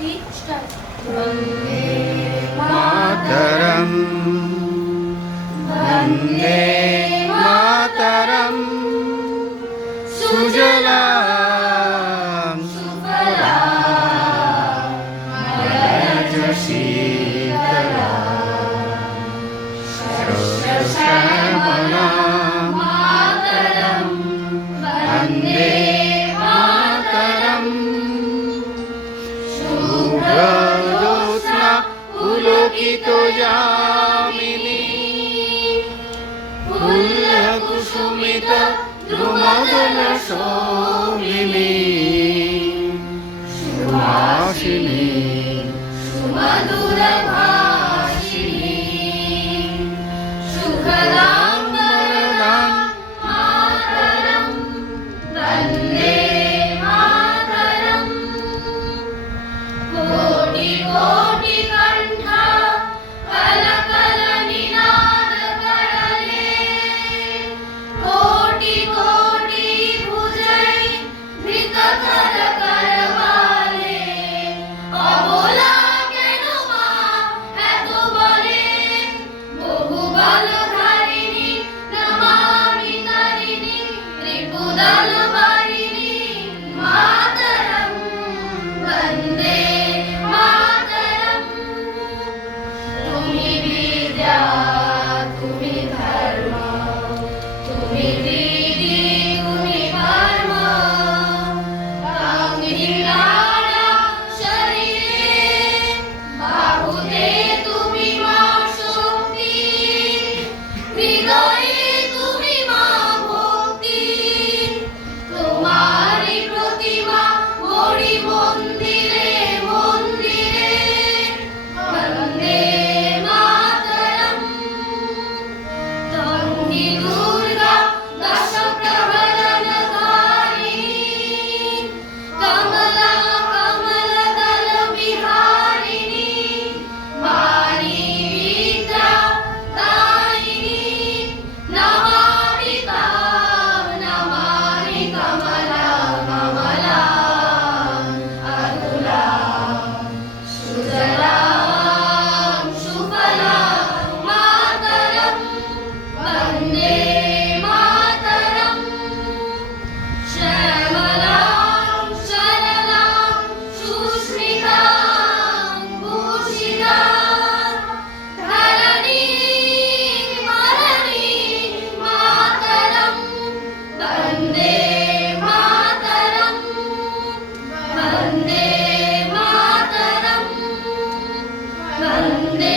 वन्दे मातरम् वन्दे मातरम् सुजलां सुफलां मलयजशीतलां शस्यश्यामलां मातरं वन्दे मातरम् शुभ्रज्योत्स्ना पुलकितयामिनी फुल्लकुसुमित द्रुमदलशोभिनी सुहासिनी सुमधुरभाषिणी सुखदां वरदां मातरं वन्दे मातरम् कोटि कोटि कंठ कलकलनिनाद करले कोटि कोटि भुजै धृत कर करवाले अबोला केन मा एत बले बहु बलधारिणी नमामि तारिणी त्रिपुदल वारिणी मातरं वन्दे मातरम् तुम्ही विद्या तुम्ही धर्म तुम्ही दीदी तुम्ही कर्म कांगिराळा शरीरे बाहुदे तुम्ही मा शक्ती हृदये तुम्ही मा भक्ती तुम्हारी प्रतिमा मोड़ी मंदिरे मंदिरे वन्दे मातरम् तन्नि दुर्गा दश प्रहरणधारिणी कमला कमलदल विहारिणी वाणी विद्या दायिनी नमामि तां नमामि कमला कमला अतुला सुजलां सुफलां मातरं वन्दे मातरम् श्यामलां सरलां सुस्मितां भूषितां धरणीं मरणीं मातरं वन्दे मातरम् वन्दे मातरम् वन्दे